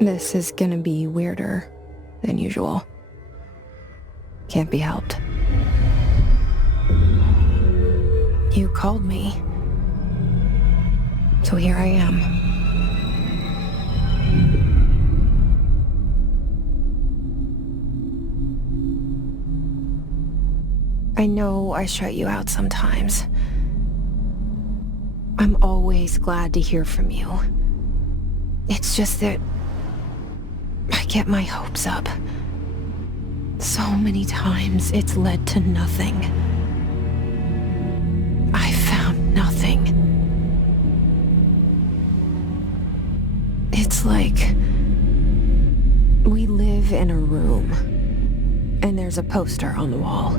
This is gonna be weirder than usual. Can't be helped. You called me. So here I am. I know I shut you out sometimes. I'm always glad to hear from you. It's just that I get my hopes up. So many times it's led to nothing. I found nothing. It's like we live in a room and there's a poster on the wall.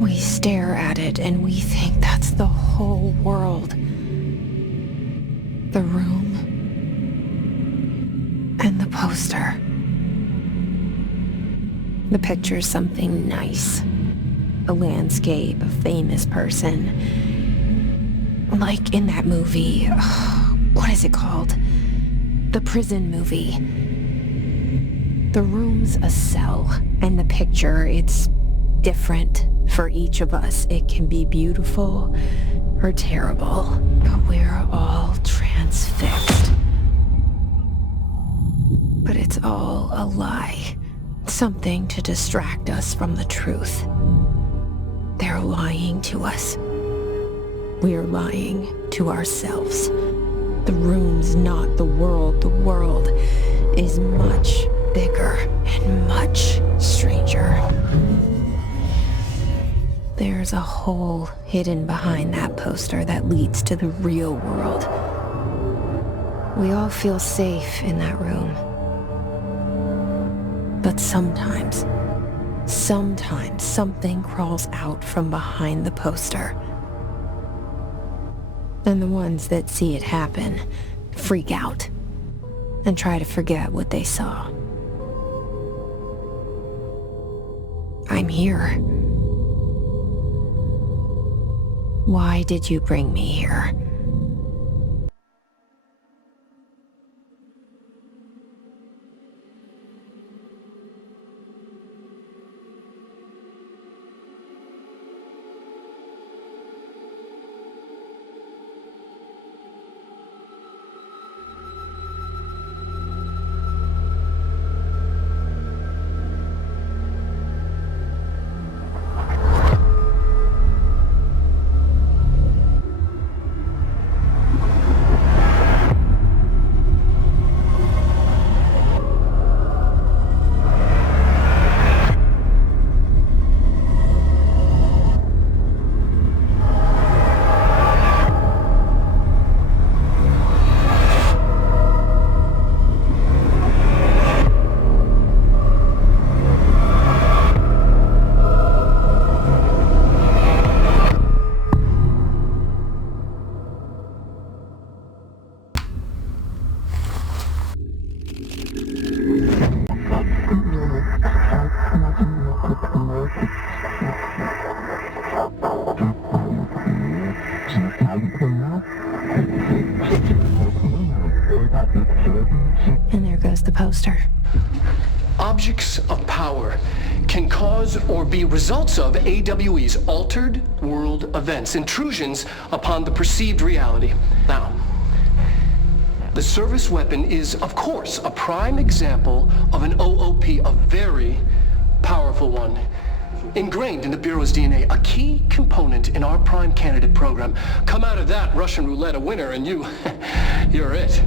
We stare at it and we think that's the whole world. The room and the poster. The picture's something nice. A landscape, a famous person. Like in that movie, what is it called? The prison movie. The room's a cell, and the picture, it's different for each of us. It can be beautiful or terrible, but we're all transfixed. But it's all a lie. Something to distract us from the truth. They're lying to us. We're lying to ourselves. The room's not the world. The world is much bigger and much stranger. There's a hole hidden behind that poster that leads to the real world. We all feel safe in that room. But sometimes something crawls out from behind the poster. And the ones that see it happen freak out and try to forget what they saw. I'm here. Why did you bring me here? And there goes the poster. Objects of power can cause or be results of AWE's altered world events, intrusions upon the perceived reality. Now, the service weapon is, of course, a prime example of an OOP, a very powerful one. Ingrained in the Bureau's DNA, a key component in our prime candidate program. Come out of that Russian roulette a winner and you're it.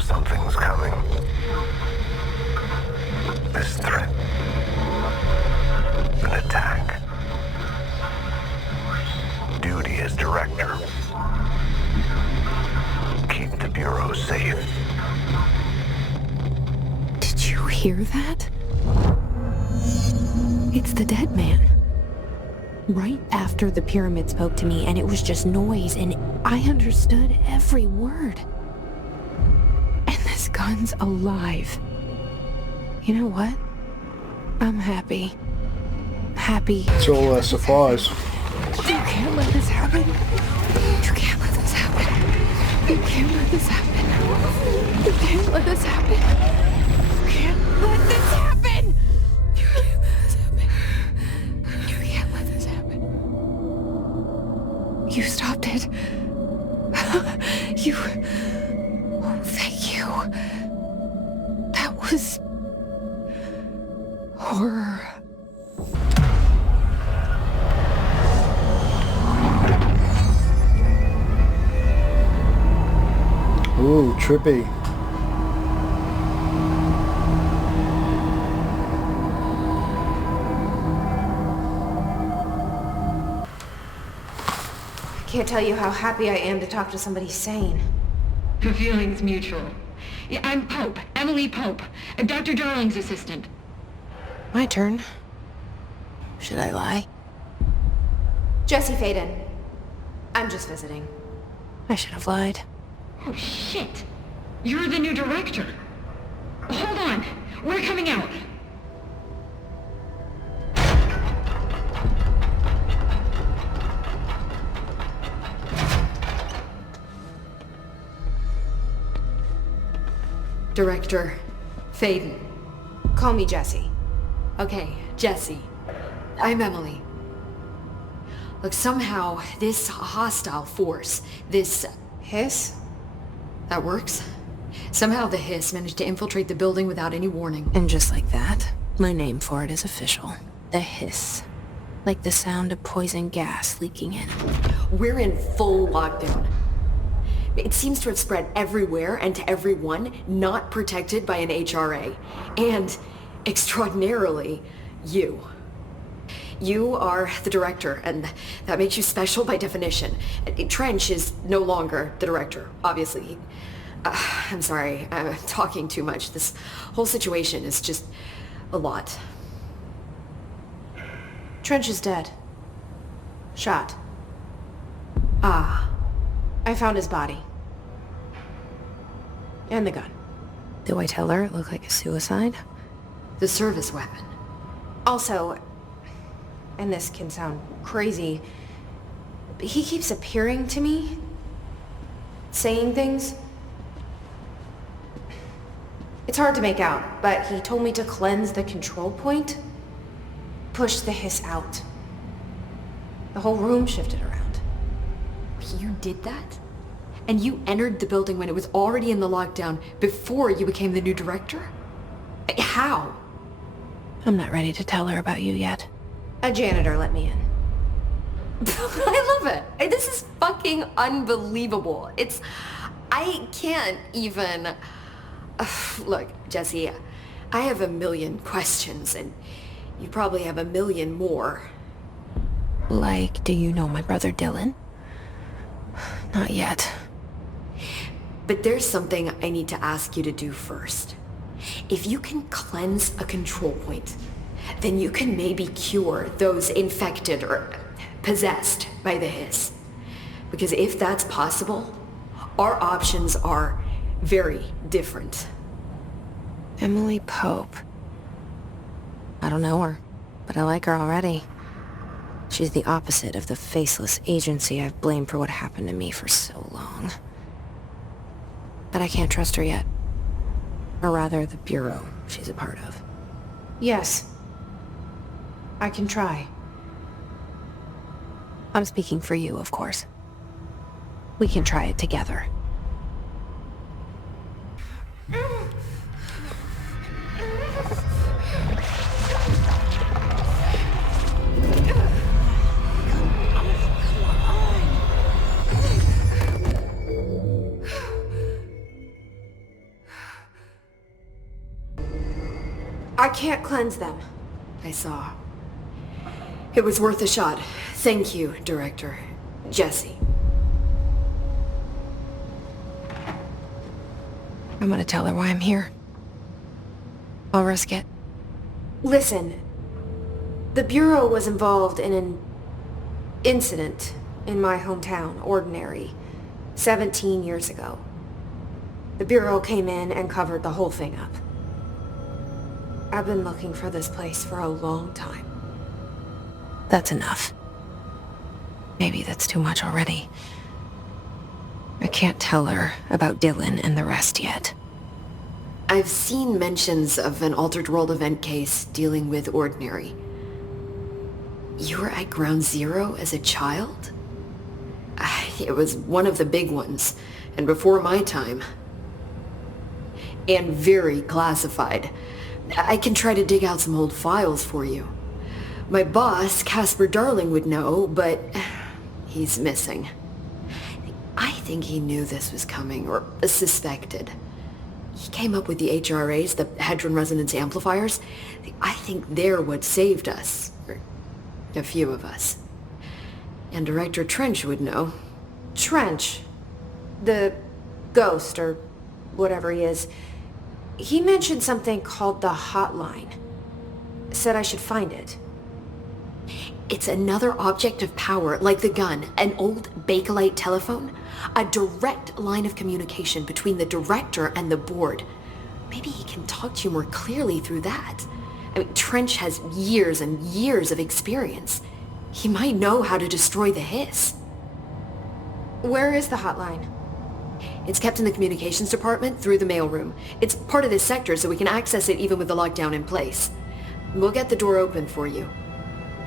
Something's coming. This threat. An attack. Duty as director. hear that? It's the dead man. Right after the pyramid spoke to me, and it was just noise, and I understood every word. And this gun's alive. You know what? I'm happy. Happy. It's all a surprise. You can't let this happen. You can't let this happen. You can't let this happen. You can't let this happen. You can't let this happen. You can't let this happen. You can't let this happen. You stopped it. You... Oh, thank you. That was... horror. Ooh, trippy. I can't tell you how happy I am to talk to somebody sane. The feeling's mutual. Yeah, I'm Pope, Emily Pope, Dr. Darling's assistant. My turn. Should I lie? Jesse Faden. I'm just visiting. I should have lied. Oh, shit. You're the new director. Hold on. We're coming out. Director Faden. Call me Jesse. Okay, Jesse. I'm Emily. Look, somehow this hostile force, this... Hiss? That works? Somehow the hiss managed to infiltrate the building without any warning. And just like that, my name for it is official. The hiss. Like the sound of poison gas leaking in. We're in full lockdown. It seems to have spread everywhere and to everyone not protected by an HRA. And, extraordinarily, you. You are the director, and that makes you special by definition. Trench is no longer the director, obviously. I'm sorry, I'm talking too much. This whole situation is just a lot. Trench is dead. Shot. Ah. I found his body. And the gun. Do I tell her it looked like a suicide? The service weapon. Also, and this can sound crazy, but he keeps appearing to me, saying things. It's hard to make out, but he told me to cleanse the control point, push the hiss out. The whole room shifted around. You did that? And you entered the building when it was already in the lockdown before you became the new director? How? I'm not ready to tell her about you yet. A janitor let me in. I love it. This is fucking unbelievable. I can't even... Look, Jesse, I have a million questions, and you probably have a million more. Like, do you know my brother Dylan? Not yet. But there's something I need to ask you to do first. If you can cleanse a control point, then you can maybe cure those infected or possessed by the hiss. Because if that's possible, our options are very different. Emily Pope. I don't know her, but I like her already. She's the opposite of the faceless agency I've blamed for what happened to me for so long. But I can't trust her yet. Or rather, the bureau she's a part of. Yes. I can try. I'm speaking for you, of course. We can try it together. I can't cleanse them. I saw. It was worth a shot. Thank you, Director. Jesse. I'm gonna tell her why I'm here. I'll risk it. Listen, the Bureau was involved in an incident in my hometown, Ordinary, 17 years ago. The Bureau came in and covered the whole thing up. I've been looking for this place for a long time. That's enough. Maybe that's too much already. I can't tell her about Dylan and the rest yet. I've seen mentions of an Altered World event case dealing with Ordinary. You were at Ground Zero as a child? It was one of the big ones, and before my time. And very classified. I can try to dig out some old files for you. My boss, Casper Darling, would know, but he's missing. I think he knew this was coming, or suspected. He came up with the HRAs, the Hadron Resonance Amplifiers. I think they're what saved us. Or a few of us. And Director Trench would know. Trench, the ghost, or whatever he is, he mentioned something called the hotline. Said I should find it. It's another object of power, like the gun, an old Bakelite telephone, a direct line of communication between the director and the board. Maybe he can talk to you more clearly through that. I mean, Trench has years and years of experience. He might know how to destroy the hiss. Where is the hotline? It's kept in the communications department through the mailroom. It's part of this sector, so we can access it even with the lockdown in place. We'll get the door open for you.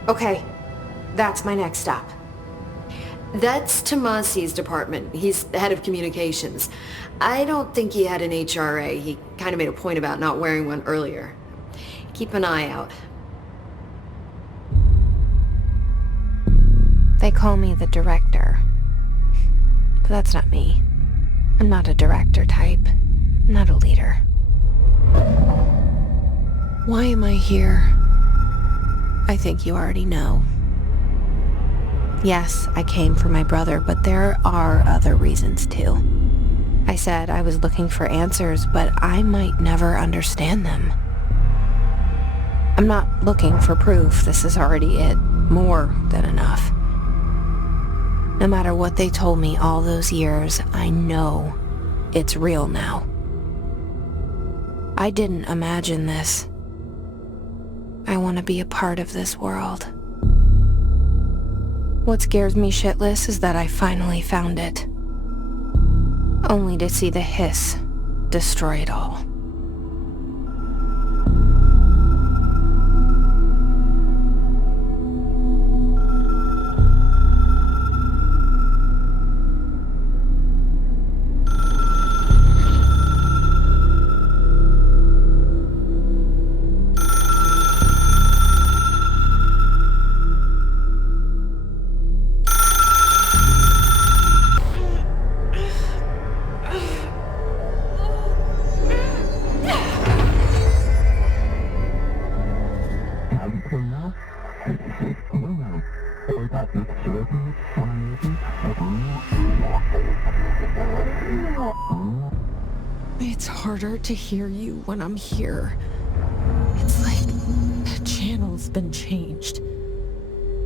Okay, that's my next stop. That's Tomasi's department. He's the head of communications. I don't think he had an HRA. He kind of made a point about not wearing one earlier. Keep an eye out. They call me the director. But that's not me. I'm not a director type. I'm not a leader. Why am I here? I think you already know. Yes, I came for my brother, but there are other reasons too. I said I was looking for answers, but I might never understand them. I'm not looking for proof. This is already it. More than enough. No matter what they told me all those years, I know it's real now. I didn't imagine this. I want to be a part of this world. What scares me shitless is that I finally found it. Only to see the hiss destroy it all. It's harder to hear you when I'm here. It's like the channel's been changed.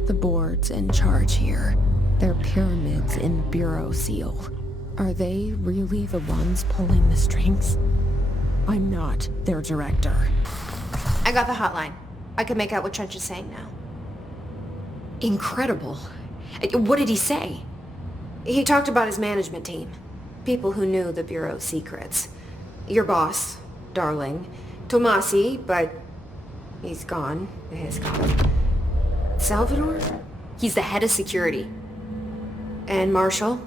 The board's in charge here. They're pyramids in Bureau Seal. Are they really the ones pulling the strings? I'm not their director. I got the hotline. I can make out what Trench is saying now. Incredible. What did he say? He talked about his management team. People who knew the Bureau's secrets. Your boss, Darling. Tomasi, but he's gone. He's gone. Salvador? He's the head of security. And Marshall?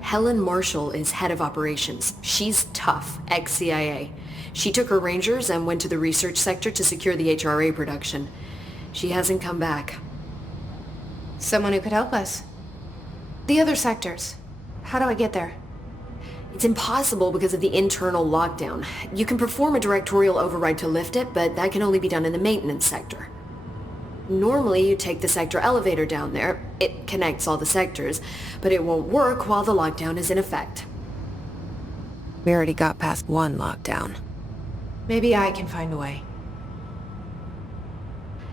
Helen Marshall is head of operations. She's tough, ex-CIA. She took her Rangers and went to the research sector to secure the HRA production. She hasn't come back. Someone who could help us. The other sectors. How do I get there? It's impossible because of the internal lockdown. You can perform a directorial override to lift it, but that can only be done in the maintenance sector. Normally, you take the sector elevator down there. It connects all the sectors, but it won't work while the lockdown is in effect. We already got past one lockdown. Maybe I can find a way.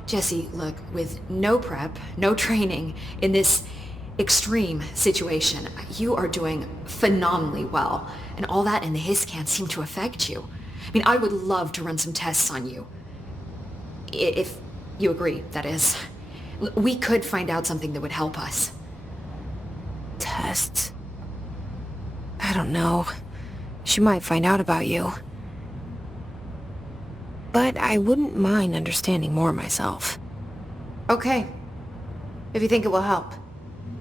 Jesse, look, with no prep, no training, in this extreme situation, you are doing phenomenally well. And all that and the hiss can't seem to affect you. I mean, I would love to run some tests on you. If you agree, that is. We could find out something that would help us. Tests? I don't know. She might find out about you. But I wouldn't mind understanding more myself. Okay. If you think it will help.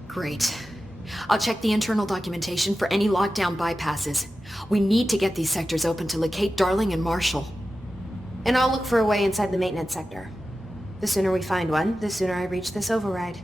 Great. I'll check the internal documentation for any lockdown bypasses. We need to get these sectors open to locate Darling and Marshall. And I'll look for a way inside the maintenance sector. The sooner we find one, the sooner I reach this override.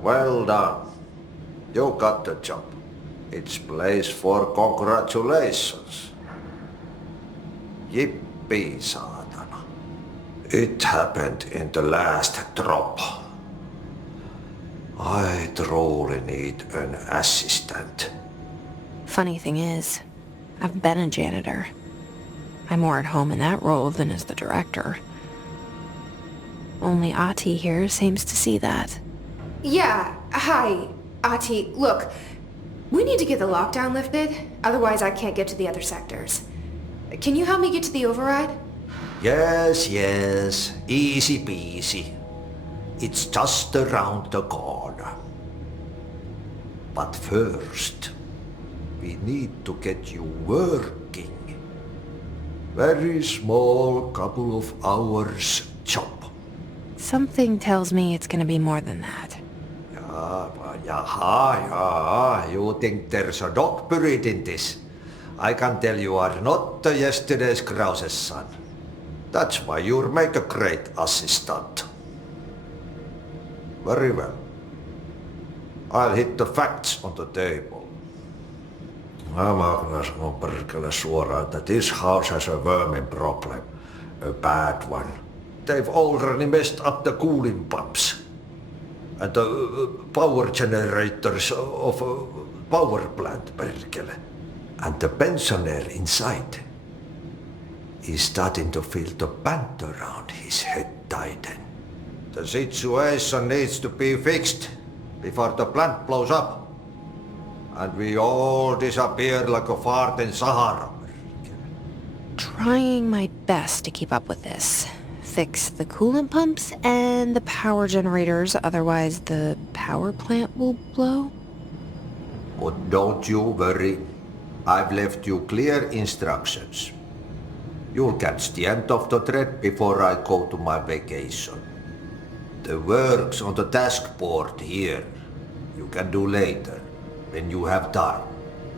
Well done. You got the job. It's place for congratulations. Yippee, saatana. It happened in the last drop. I truly need an assistant. Funny thing is, I've been a janitor. I'm more at home in that role than as the director. Only Ati here seems to see that. Yeah, hi, Ati. Look, we need to get the lockdown lifted, otherwise I can't get to the other sectors. Can you help me get to the override? Yes, easy peasy. It's just around the corner. But first, we need to get you working. Very small, couple of hours job. Something tells me it's gonna be more than that. Yeah, you think there's a dog buried in this? I can tell you are not yesterday's Krause's son. That's why you'll make a great assistant. Very well. I'll hit the facts on the table. Mä kyllä sanon perkele suoraan, että this house has a vermin problem. A bad one. They've already messed up the cooling pumps. And the power generators of a power plant, perkele. And the pensioner inside is starting to feel the band around his head tighten. The situation needs to be fixed before the plant blows up. And we all disappear like a fart in Sahara. Trying my best to keep up with this. Fix the coolant pumps and the power generators, otherwise the power plant will blow. But don't you worry. I've left you clear instructions. You'll catch the end of the thread before I go to my vacation. The work's on the task board here. You can do later, when you have time.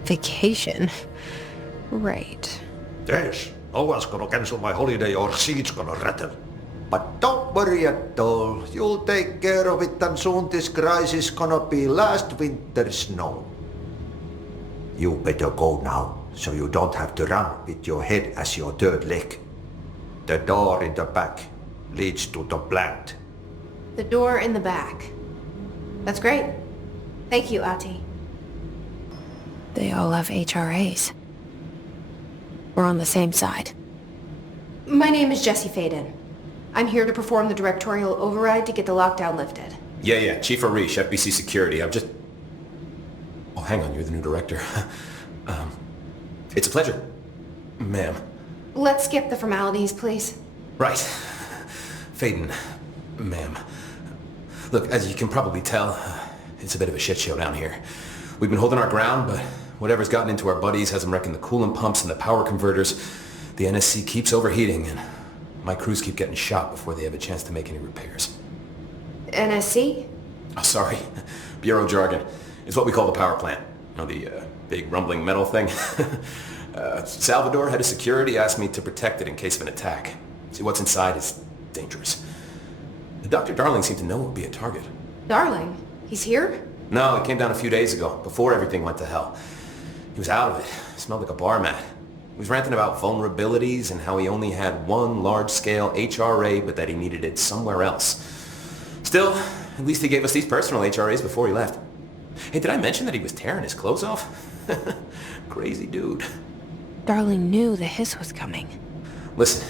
Vacation? Right. Yes, no one's gonna cancel my holiday or seat's gonna rattle. But don't worry at all. You'll take care of it and soon this crisis gonna be last winter's snow. You better go now, so you don't have to run with your head as your third leg. The door in the back leads to the plant. The door in the back. That's great. Thank you, Ati. They all have HRAs. We're on the same side. My name is Jesse Faden. I'm here to perform the directorial override to get the lockdown lifted. Yeah, Chief Arish, FBC Security. Oh, hang on, you're the new director. It's a pleasure, ma'am. Let's skip the formalities, please. Right. Faden, ma'am. Look, as you can probably tell, it's a bit of a shit show down here. We've been holding our ground, but whatever's gotten into our buddies has them wrecking the coolant pumps and the power converters. The NSC keeps overheating, and my crews keep getting shot before they have a chance to make any repairs. NSC? Oh, sorry. Bureau jargon. It's what we call the power plant. You know, the big rumbling metal thing? Salvador, head of security, asked me to protect it in case of an attack. See, what's inside is dangerous. Dr. Darling seemed to know it would be a target. Darling? He's here? No, he came down a few days ago, before everything went to hell. He was out of it. Smelled like a bar mat. He was ranting about vulnerabilities and how he only had one large-scale HRA, but that he needed it somewhere else. Still, at least he gave us these personal HRAs before he left. Hey, did I mention that he was tearing his clothes off? Crazy dude. Darling knew the hiss was coming. Listen,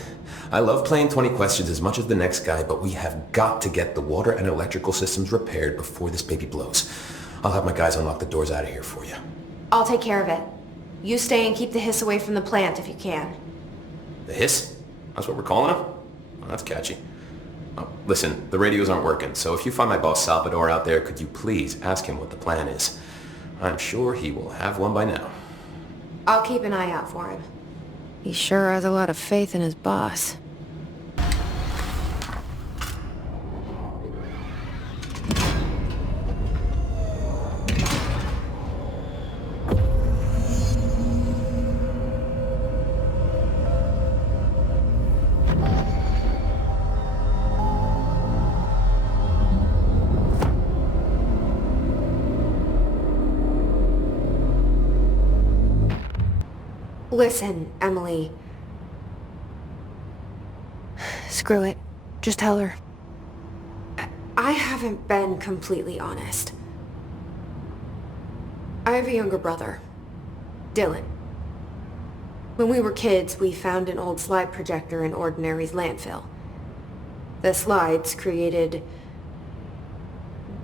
I love playing 20 questions as much as the next guy, but we have got to get the water and electrical systems repaired before this baby blows. I'll have my guys unlock the doors out of here for you. I'll take care of it. You stay and keep the hiss away from the plant if you can. The hiss? That's what we're calling him? Well, that's catchy. Oh, listen, the radios aren't working, so if you find my boss Salvador out there, could you please ask him what the plan is? I'm sure he will have one by now. I'll keep an eye out for him. He sure has a lot of faith in his boss. Listen, Emily. Screw it. Just tell her. I haven't been completely honest. I have a younger brother, Dylan. When we were kids, we found an old slide projector in Ordinary's landfill. The slides created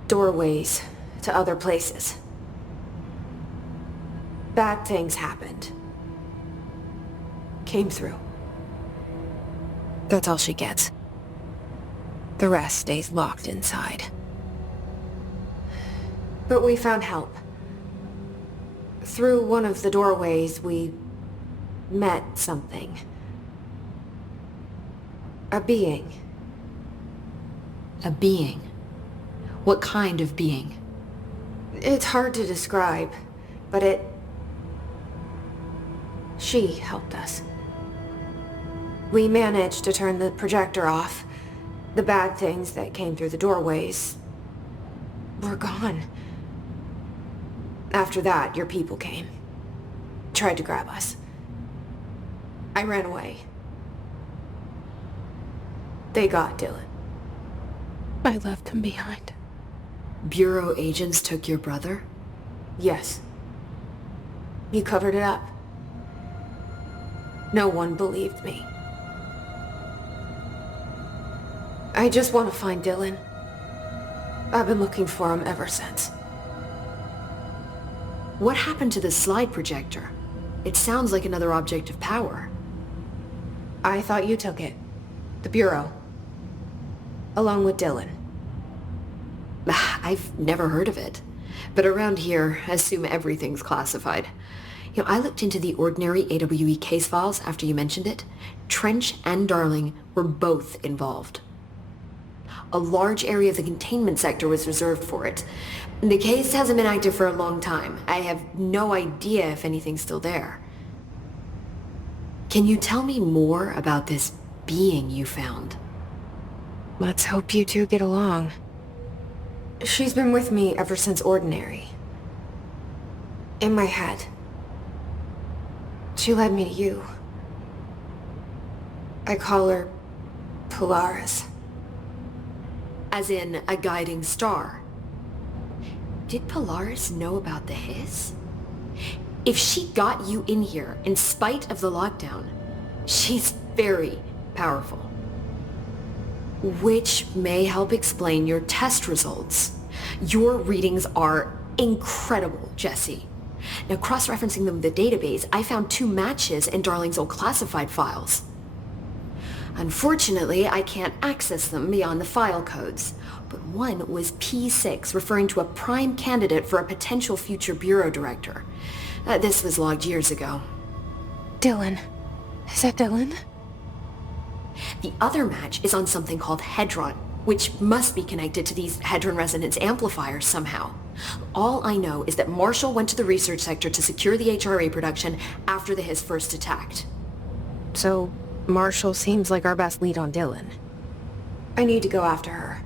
doorways to other places. Bad things happened. Came through. That's all she gets. The rest stays locked inside. But we found help. Through one of the doorways, we met something. A being. A being? What kind of being? It's hard to describe, but she helped us. We managed to turn the projector off. The bad things that came through the doorways were gone. After that, your people came. Tried to grab us. I ran away. They got Dylan. I left him behind. Bureau agents took your brother? Yes. You covered it up. No one believed me. I just want to find Dylan. I've been looking for him ever since. What happened to the slide projector? It sounds like another object of power. I thought you took it. The Bureau. Along with Dylan. I've never heard of it. But around here, I assume everything's classified. You know, I looked into the Ordinary AWE case files after you mentioned it. Trench and Darling were both involved. A large area of the containment sector was reserved for it. The case hasn't been active for a long time. I have no idea if anything's still there. Can you tell me more about this being you found? Let's hope you two get along. She's been with me ever since Ordinary. In my head. She led me to you. I call her Polaris. As in a guiding star. Did Polaris know about the hiss? If she got you in here in spite of the lockdown, she's very powerful. Which may help explain your test results. Your readings are incredible, Jesse. Now, cross-referencing them with the database, I found 2 matches in Darling's old classified files. Unfortunately, I can't access them beyond the file codes, but one was P6, referring to a prime candidate for a potential future bureau director. This was logged years ago. Dylan. Is that Dylan? The other match is on something called Hedron, which must be connected to these Hedron resonance amplifiers somehow. All I know is that Marshall went to the research sector to secure the HRA production after the Hiss first attacked. So, Marshall seems like our best lead on Dylan. I need to go after her.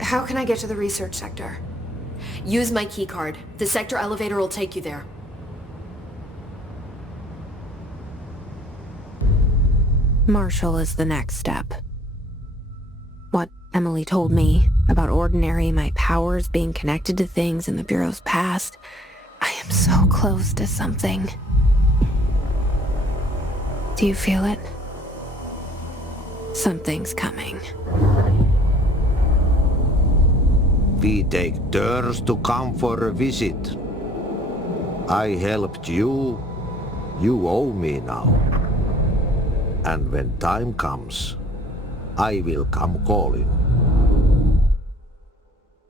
How can I get to the research sector? Use my keycard. The sector elevator will take you there. Marshall is the next step. What Emily told me about Ordinary, my powers being connected to things in the Bureau's past, I am so close to something. Do you feel it? Something's coming. We take turns to come for a visit. I helped you. You owe me now. And when time comes, I will come calling.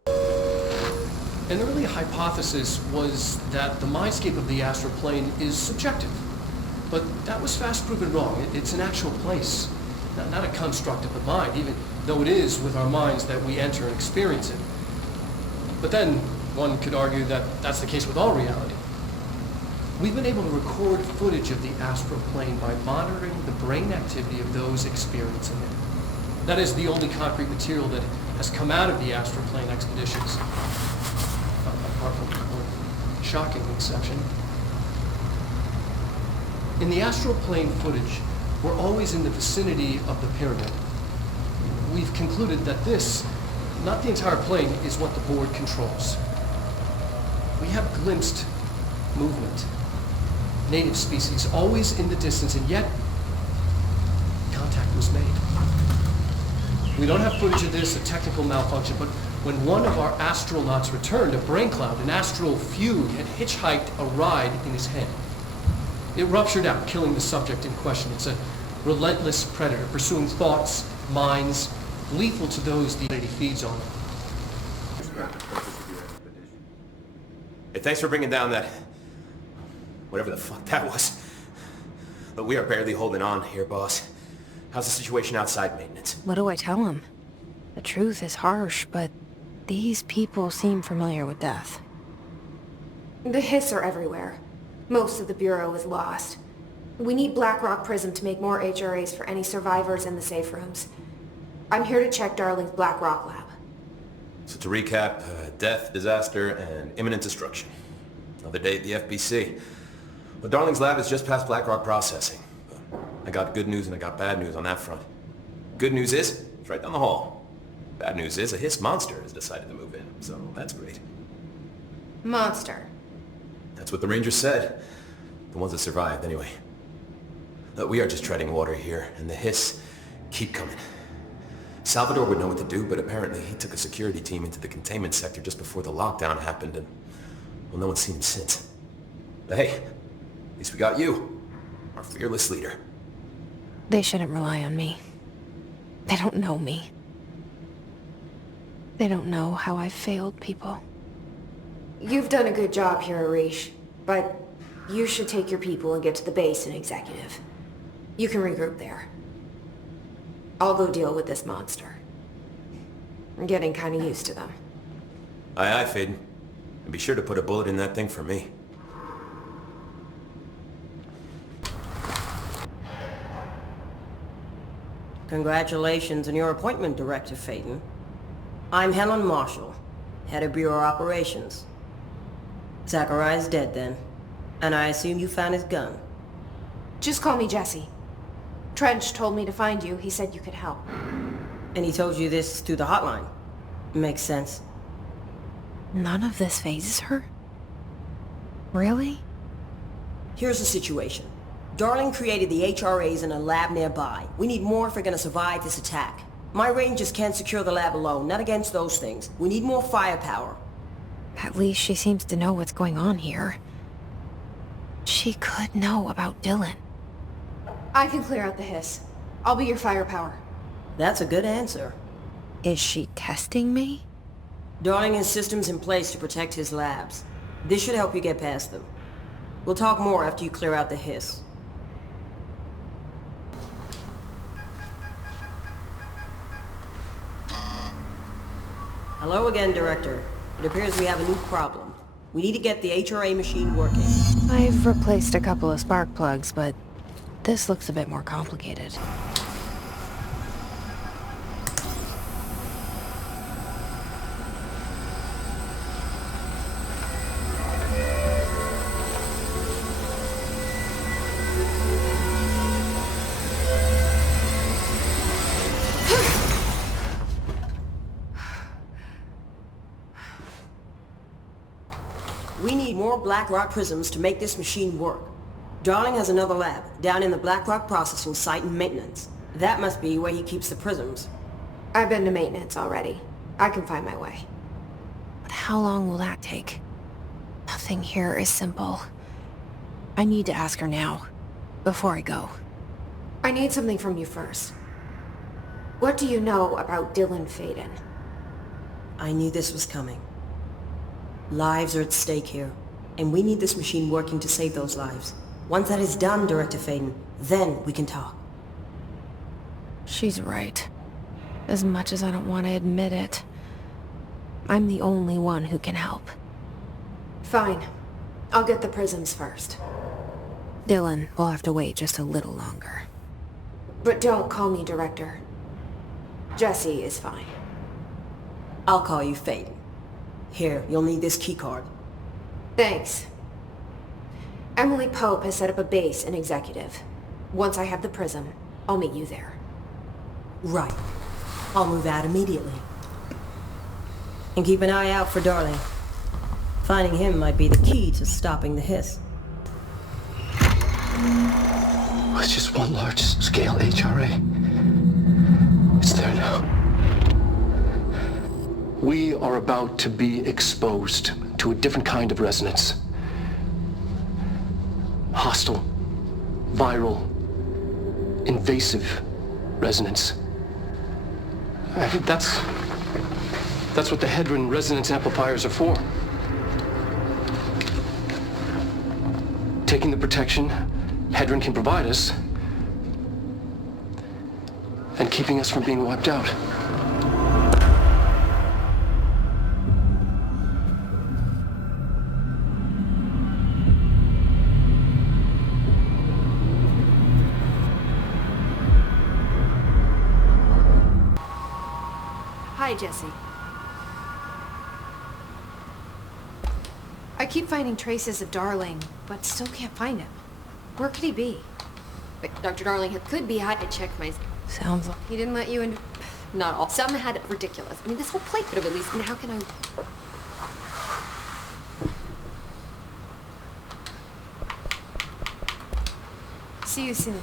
An early hypothesis was that the mindscape of the astral plane is subjective. But that was fast proven wrong. It's an actual place, not a construct of the mind, even though it is with our minds that we enter and experience it. But then, one could argue that that's the case with all reality. We've been able to record footage of the astral plane by monitoring the brain activity of those experiencing it. That is the only concrete material that has come out of the astral plane expeditions. Apart from one shocking exception. In the astral plane footage, we're always in the vicinity of the pyramid. We've concluded that this, not the entire plane, is what the board controls. We have glimpsed movement. Native species always in the distance, and yet contact was made. We don't have footage of this, a technical malfunction, but when one of our astronauts returned, a brain cloud, an astral fugue, had hitchhiked a ride in his head. It ruptured out, killing the subject in question. It's a relentless predator, pursuing thoughts, minds, lethal to those the entity feeds on. Hey, thanks for bringing down that... whatever the fuck that was. But we are barely holding on here, boss. How's the situation outside maintenance? What do I tell him? The truth is harsh, but these people seem familiar with death. The Hiss are everywhere. Most of the Bureau is lost. We need Blackrock Prism to make more HRAs for any survivors in the safe rooms. I'm here to check Darling's Blackrock lab. So to recap, death, disaster, and imminent destruction. Another day at the FBC. Well, Darling's lab is just past Blackrock processing. I got good news and I got bad news on that front. Good news is, it's right down the hall. Bad news is, a Hiss monster has decided to move in, so that's great. Monster. That's what the Rangers said. The ones that survived, anyway. We are just treading water here, and the Hiss keep coming. Salvador would know what to do, but apparently he took a security team into the containment sector just before the lockdown happened, and, well, no one's seen him since. But hey, at least we got you, our fearless leader. They shouldn't rely on me. They don't know me. They don't know how I've failed people. You've done a good job here, Arish, but you should take your people and get to the base and executive. You can regroup there. I'll go deal with this monster. I'm getting kind of used to them. Aye, aye, Faden. And be sure to put a bullet in that thing for me. Congratulations on your appointment, Director Faden. I'm Helen Marshall, Head of Bureau Operations. Zachariah's dead then, and I assume you found his gun. Just call me Jesse. Trench told me to find you. He said you could help. And he told you this through the hotline. Makes sense. None of this phases her? Really? Here's the situation. Darling created the HRAs in a lab nearby. We need more if we're gonna survive this attack. My rangers can't secure the lab alone, not against those things. We need more firepower. At least she seems to know what's going on here. She could know about Dylan. I can clear out the hiss. I'll be your firepower. That's a good answer. Is she testing me? Darling has systems in place to protect his labs. This should help you get past them. We'll talk more after you clear out the hiss. Hello again, Director. It appears we have a new problem. We need to get the HRA machine working. I've replaced a couple of spark plugs, but this looks a bit more complicated. We need more black rock prisms to make this machine work. Darling has another lab, down in the black rock processing site in maintenance. That must be where he keeps the prisms. I've been to maintenance already. I can find my way. But how long will that take? Nothing here is simple. I need to ask her now, before I go. I need something from you first. What do you know about Dylan Faden? I knew this was coming. Lives are at stake here, and we need this machine working to save those lives. Once that is done, Director Faden, then we can talk. She's right. As much as I don't want to admit it, I'm the only one who can help. Fine. I'll get the prisms first. Dylan will have to wait just a little longer. But don't call me Director. Jesse is fine. I'll call you Faden. Here, you'll need this keycard. Thanks. Emily Pope has set up a base in Executive. Once I have the prism, I'll meet you there. Right. I'll move out immediately. And keep an eye out for Darling. Finding him might be the key to stopping the hiss. It's just one large-scale HRA. It's there now. We are about to be exposed to a different kind of resonance. Hostile, viral, invasive resonance. I think that's what the Hedron resonance amplifiers are for. Taking the protection Hedron can provide us and keeping us from being wiped out. Hi, Jesse. I keep finding traces of Darling, but still can't find him. Where could he be? Wait, Dr. Darling could be. I had to check my... Sounds like... He didn't let you in... Not all. Some had it ridiculous. I mean, this whole plate could have at least... I mean, how can I... See you soon.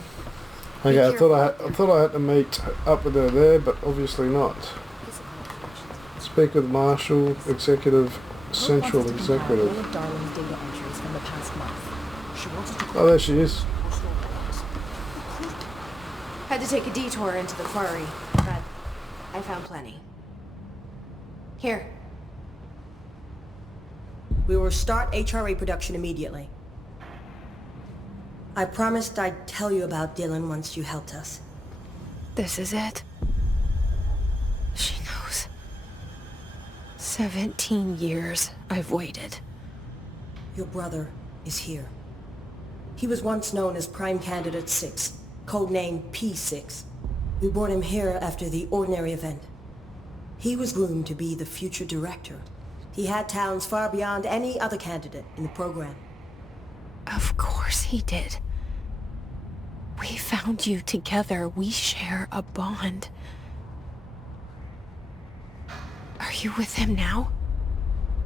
Okay, I thought I had to meet up with her there, but obviously not. Speak with Marshall, Executive, Central Executive. Oh, there she is. Had to take a detour into the quarry, but I found plenty. Here. We will start HRA production immediately. I promised I'd tell you about Dylan once you helped us. This is it. She knows. 17 years I've waited. Your brother is here. He was once known as Prime Candidate 6, codename P6. We brought him here after the ordinary event. He was groomed to be the future director. He had talents far beyond any other candidate in the program. Of course he did. We found you together. We share a bond. Are you with him now?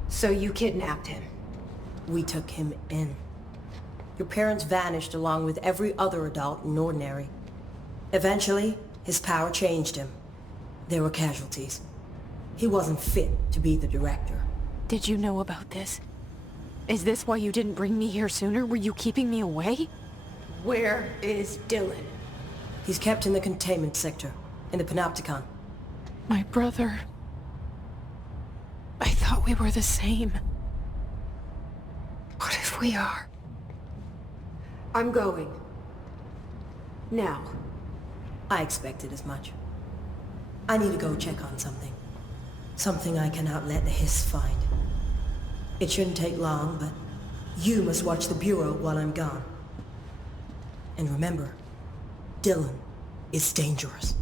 So you kidnapped him. We took him in. your parents vanished along with every other adult in Ordinary. Eventually, his power changed him. There were casualties. He wasn't fit to be the director. Did you know about this? Is this why you didn't bring me here sooner? Were you keeping me away? Where is Dylan? He's kept in the containment sector, in the Panopticon. My brother. I thought we were the same. What if we are? I'm going. Now. I expected as much. I need to go check on something. Something I cannot let the Hiss find. It shouldn't take long, but you must watch the Bureau while I'm gone. And remember, Dylan is dangerous.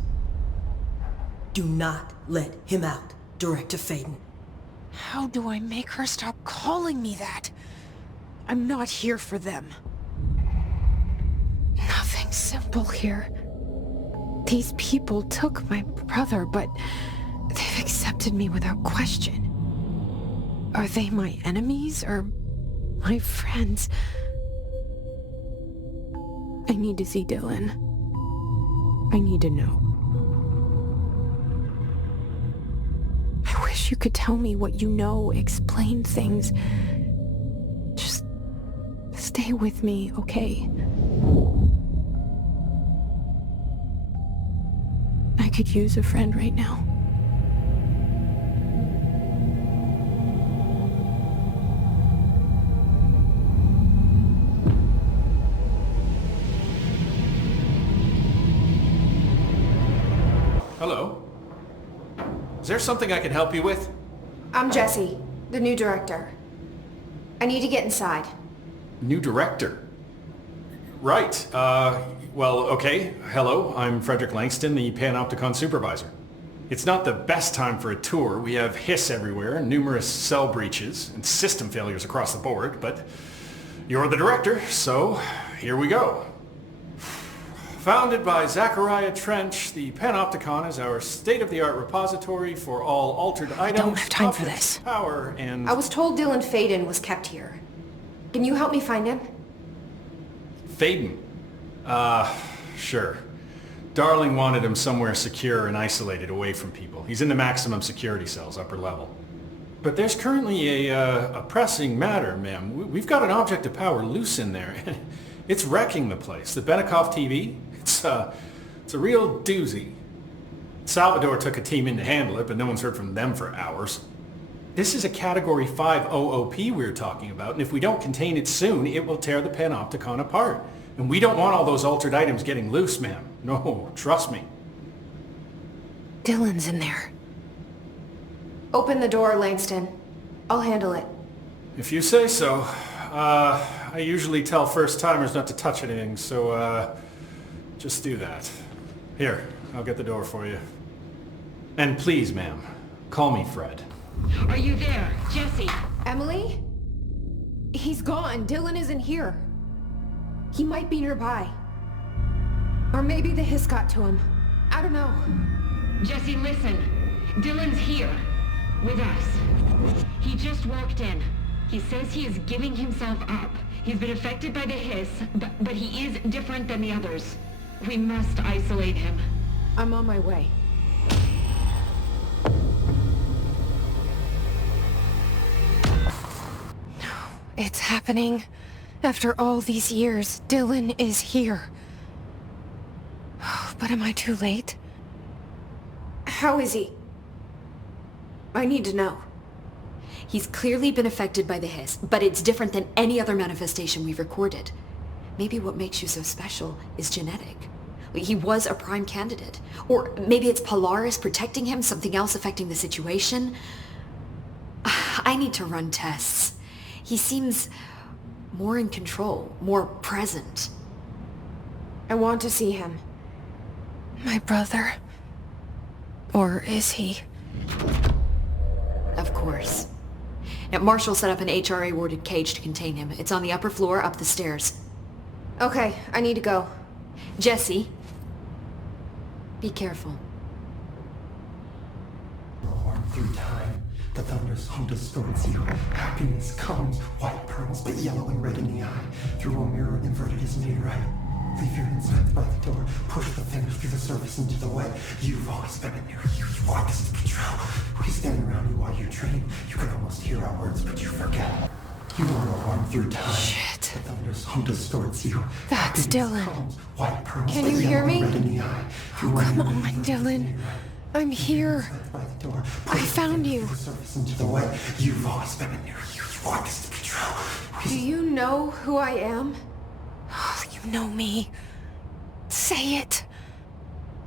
Do not let him out, Director Faden. How do I make her stop calling me that? I'm not here for them. Nothing simple here. These people took my brother, but they've accepted me without question. Are they my enemies or my friends? I need to see Dylan. I need to know. I wish you could tell me what you know, explain things. Just stay with me, okay? I could use a friend right now. Hello. Is there something I can help you with? I'm Jessie, the new director. I need to get inside. New director? Right. Well, okay. Hello, I'm Frederick Langston, the Panopticon supervisor. It's not the best time for a tour. We have hiss everywhere, numerous cell breaches, and system failures across the board, but you're the director, so here we go. Founded by Zachariah Trench, the Panopticon is our state-of-the-art repository for all altered items, don't have time for this. Power, and... I was told Dylan Faden was kept here. Can you help me find him? Faden? Sure. Darling wanted him somewhere secure and isolated away from people. He's in the maximum security cells, upper level. But there's currently a pressing matter, ma'am. We've got an object of power loose in there. It's wrecking the place. The Benikoff TV? It's a real doozy. Salvador took a team in to handle it, but no one's heard from them for hours. This is a Category 5 OOP we're talking about, and if we don't contain it soon, it will tear the Panopticon apart. And we don't want all those altered items getting loose, ma'am. No, trust me. Dylan's in there. Open the door, Langston. I'll handle it. If you say so. I usually tell first-timers not to touch anything, so, just do that. Here, I'll get the door for you. And please, ma'am, call me Fred. Are you there, Jessie? Emily? He's gone. Dylan isn't here. He might be nearby. Or maybe the hiss got to him. I don't know. Jessie, listen. Dylan's here. With us. He just walked in. He says he is giving himself up. He's been affected by the hiss, but he is different than the others. We must isolate him. I'm on my way. It's happening. After all these years, Dylan is here. But am I too late? How is he? I need to know. He's clearly been affected by the hiss, but it's different than any other manifestation we've recorded. Maybe what makes you so special is genetic. He was a prime candidate. Or maybe it's Polaris protecting him, something else affecting the situation. I need to run tests. He seems more in control, more present. I want to see him. My brother? Or is he? Of course. Now, Marshall set up an HRA-warded cage to contain him. It's on the upper floor, up the stairs. Okay, I need to go. Jessie, be careful. Warm through time, The thunder's hunters towards you. Happiness comes, white pearls, but yellow and red in the eye. Through a mirror inverted is made right. Leave your insides by the door. Push the fingers through the surface into the way. You've always been in there. You want this to be true. We stand around you while you dream. You can almost hear our words, but you forget. You are a worm through time. Shit. The thunder's hunters towards you. That's Dylan. Comes, white pearls, Can but you yellow hear me? and red in the eye. Through a Come mirror on, inverted is Dylan. made right. I'm here. By the door. I found you. The surface into the way. You've always been in there. You want this to be true. Do you know who I am? Oh, you know me. Say it.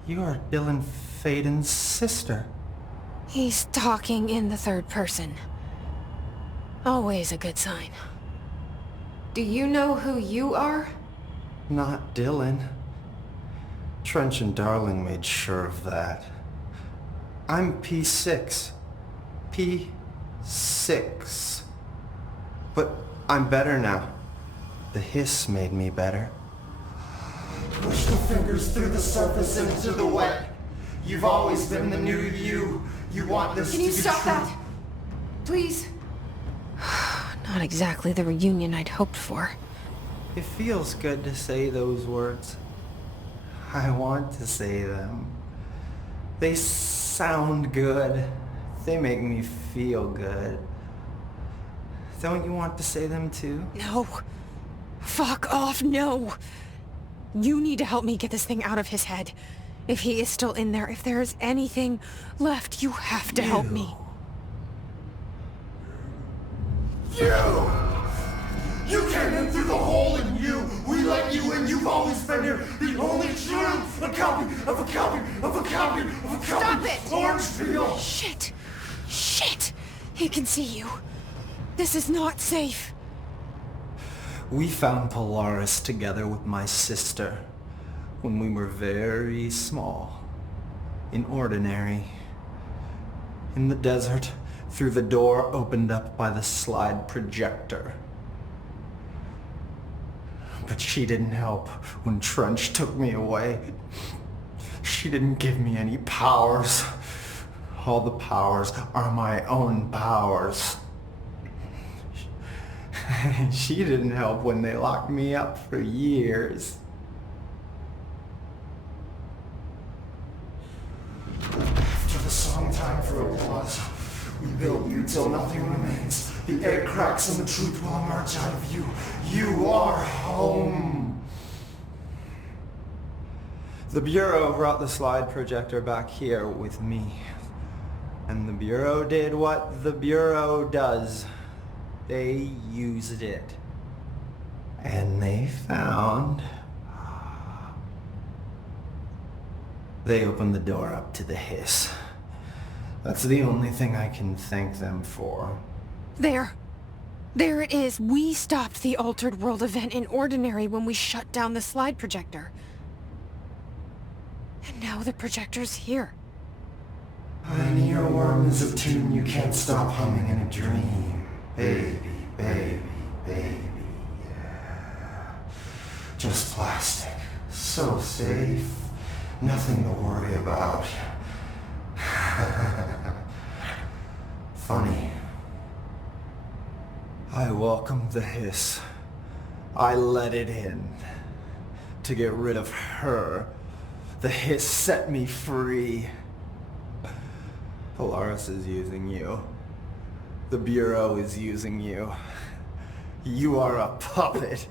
You are Dylan Faden's sister. He's talking in the third person. Always a good sign. Do you know who you are? Not Dylan. Trench and Darling made sure of that. I'm P6. P6. But I'm better now. The hiss made me better. Push the fingers through the surface into the wet. You've always been the new you. You want this Can to you be stop true. that? Please? Not exactly the reunion I'd hoped for. It feels good to say those words. I want to say them. They sound good. They make me feel good. Don't you want to say them too? No. Fuck off, no. You need to help me get this thing out of his head. If he is still in there, if there is anything left, you have to help me. You came in through the hole in you. We let you in. You've always been here. The only true. A copy of a copy of a copy of a copy. Stop it! Orange peel. Shit. Shit. He can see you. This is not safe. We found Polaris together with my sister when we were very small. In Ordinary. In the desert, through the door opened up by the slide projector. But she didn't help when Trench took me away. She didn't give me any powers. All the powers are my own powers. She didn't help when they locked me up for years. After the song time for applause, we build you till nothing remains. The air cracks and the truth will emerge out of you. You are home. The Bureau brought the slide projector back here with me. And the Bureau did what the Bureau does. They used it. And they found... They opened the door up to the hiss. That's the only thing I can thank them for. There. There it is. We stopped the Altered World event in Ordinary when we shut down the slide projector. And now the projector's here. An earworm is a tune you can't stop humming in a dream. Baby, baby, baby, yeah. Just plastic. So safe. Nothing to worry about. Funny. I welcomed the hiss. I let it in. To get rid of her. The hiss set me free. Polaris is using you. The Bureau is using you. You are a puppet.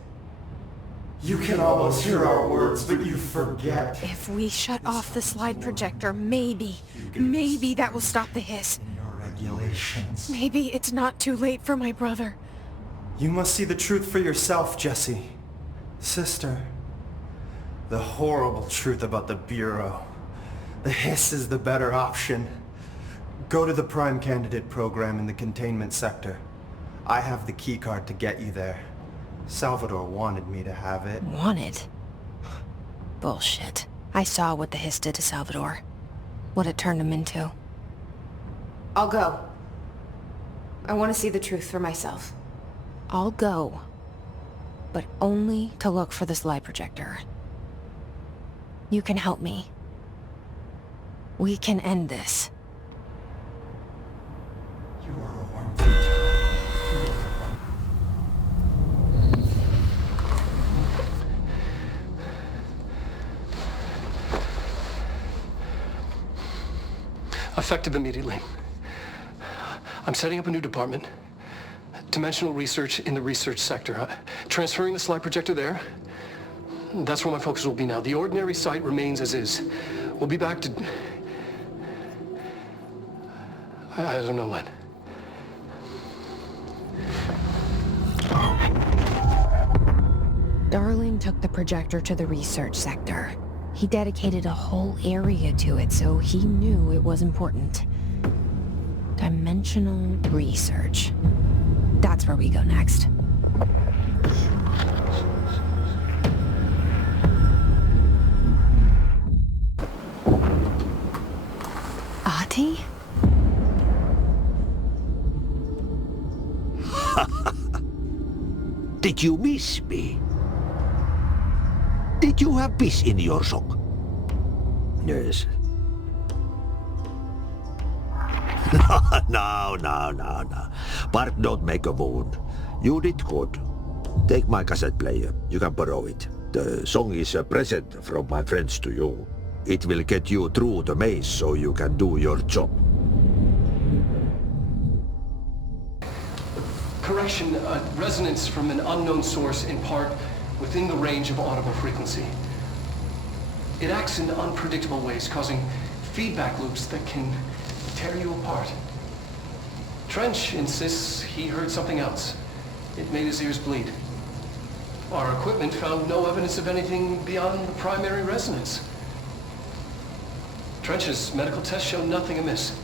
You can almost hear our words, but you forget. If we shut off the slide projector, maybe that will stop the hiss. In your regulations. Maybe it's not too late for my brother. You must see the truth for yourself, Jesse. Sister. The horrible truth about the Bureau. The hiss is the better option. Go to the Prime Candidate program in the containment sector. I have the keycard to get you there. Salvador wanted me to have it. Wanted? Bullshit. I saw what the hiss did to Salvador. What it turned him into. I'll go. I want to see the truth for myself. I'll go. But only to look for the slide projector. You can help me. We can end this. You Effective immediately. I'm setting up a new department. Dimensional research in the research sector. Transferring the slide projector there. That's where my focus will be now. The ordinary site remains as is. We'll be back to... I don't know when. Darling took the projector to the research sector. He dedicated a whole area to it, so he knew it was important. Dimensional research. That's where we go next. Ati? Did you miss me? Did you have peace in your song? Yes. No. Bark don't make a wound. You did good. Take my cassette player. You can borrow it. The song is a present from my friends to you. It will get you through the maze so you can do your job. Correction, resonance from an unknown source in part within the range of audible frequency. It acts in unpredictable ways, causing feedback loops that can tear you apart. Trench insists he heard something else. It made his ears bleed. Our equipment found no evidence of anything beyond the primary resonance. Trench's medical tests show nothing amiss.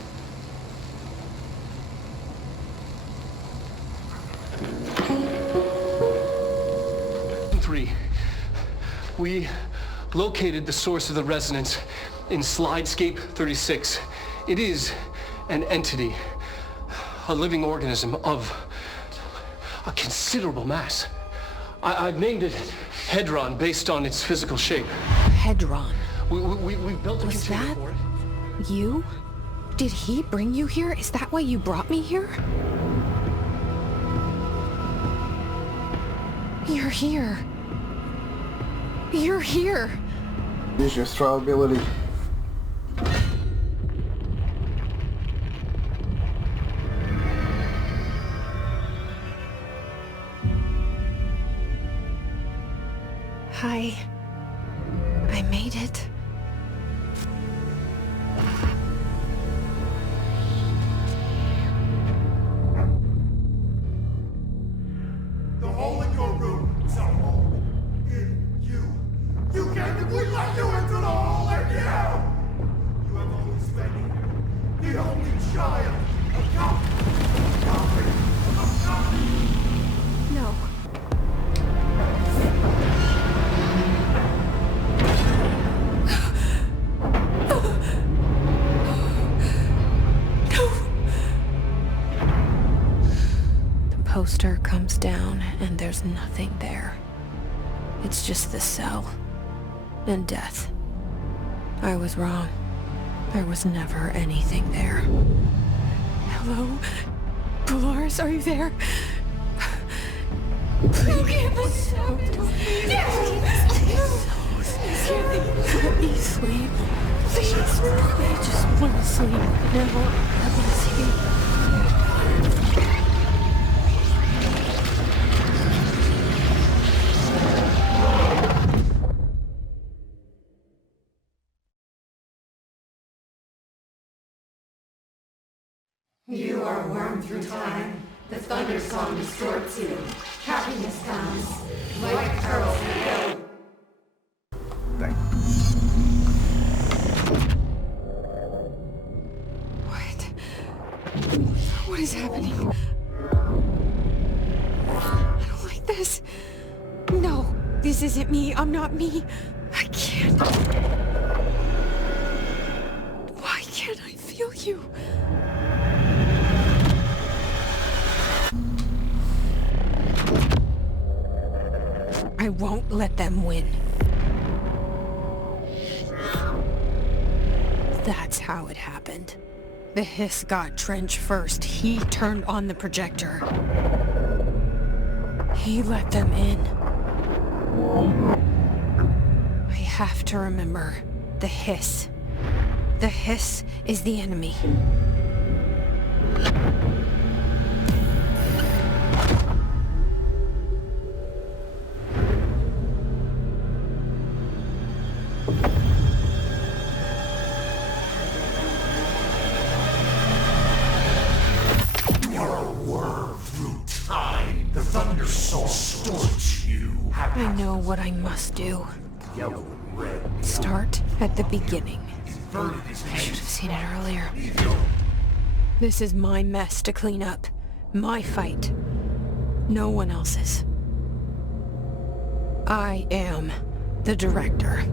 We located the source of the resonance in Slidescape 36. It is an entity, a living organism of a considerable mass. I've named it Hedron based on its physical shape. Hedron. We built a Was container that for it. you? Did he bring you here? Is that why you brought me here? You're here. You're here. Use your throw ability. Hi. I made it. The hole in your room is a hole in you. You came and we let you into the hole in you! You have always been here. The only child. A copy of a copy. No. Poster comes down and there's nothing there. It's just the cell and death. I was wrong. There was never anything there. Hello? Dolores, are you there? Please. Let me sleep. Please. I just want to sleep now. Let me sleep. You are worn through time. The thunder song distorts you. Happiness comes. White pearls will go. What is happening? I don't like this. No, this isn't me. I'm not me. I can't. Why can't I feel you? I won't let them win. That's how it happened. The hiss got Trench first. He turned on the projector. He let them in. I have to remember the hiss. The hiss is the enemy. The thunder soul distorts you. I know what I must do. Start at the beginning. I should have seen it earlier. This is my mess to clean up. My fight. No one else's. I am the director.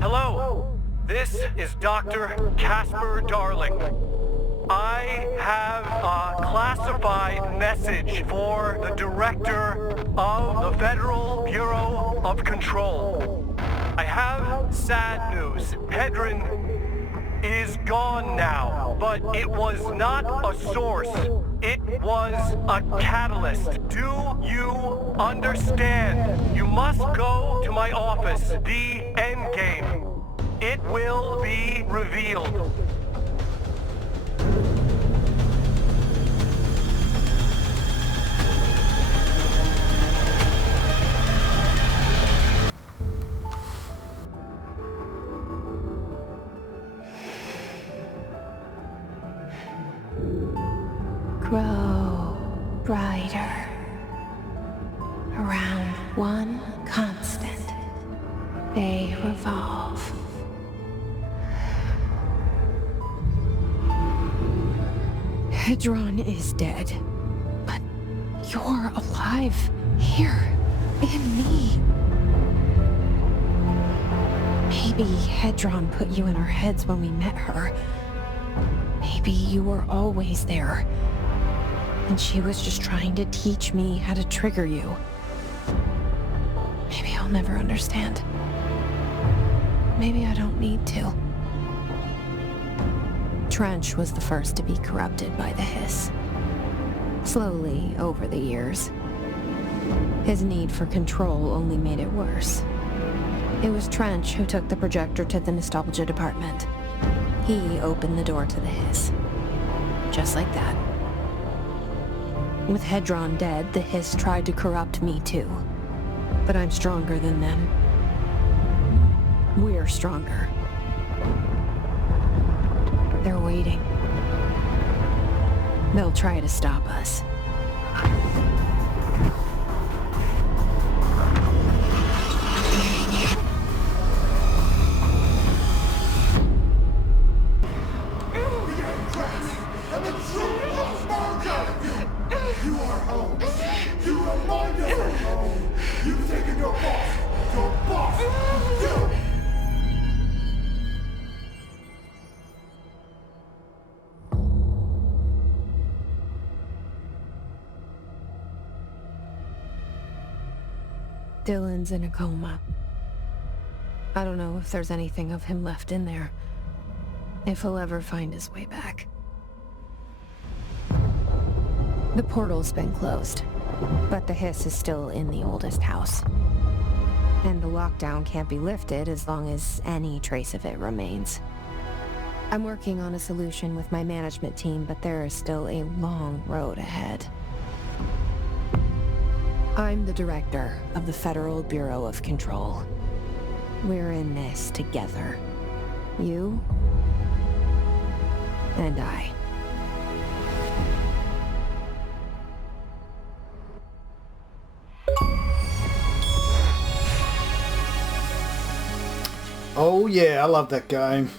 Hello, this is Dr. Casper Darling. I have a classified message for the director of the Federal Bureau of Control. I have sad news. Hedron is gone now, but it was not a source. It was a catalyst. Do you understand? You must go to my office, the Endgame. It will be revealed. Grow brighter around one constant. They revolve. Hedron is dead, but you're alive here in me. Maybe Hedron put you in our heads when we met her. Maybe you were always there, and she was just trying to teach me how to trigger you. Maybe I'll never understand. Maybe I don't need to. Trench was the first to be corrupted by the hiss. Slowly, over the years. His need for control only made it worse. It was Trench who took the projector to the nostalgia department. He opened the door to the hiss. Just like that. With Hedron dead, the hiss tried to corrupt me too. But I'm stronger than them. We're stronger. They're waiting. They'll try to stop us. You are home. You remind us of home. You've taken your boss, Dylan. Dylan's in a coma. I don't know if there's anything of him left in there. If he'll ever find his way back. The portal's been closed, but the hiss is still in the oldest house. And the lockdown can't be lifted as long as any trace of it remains. I'm working on a solution with my management team, but there is still a long road ahead. I'm the director of the Federal Bureau of Control. We're in this together. You and I. Oh yeah, I love that game.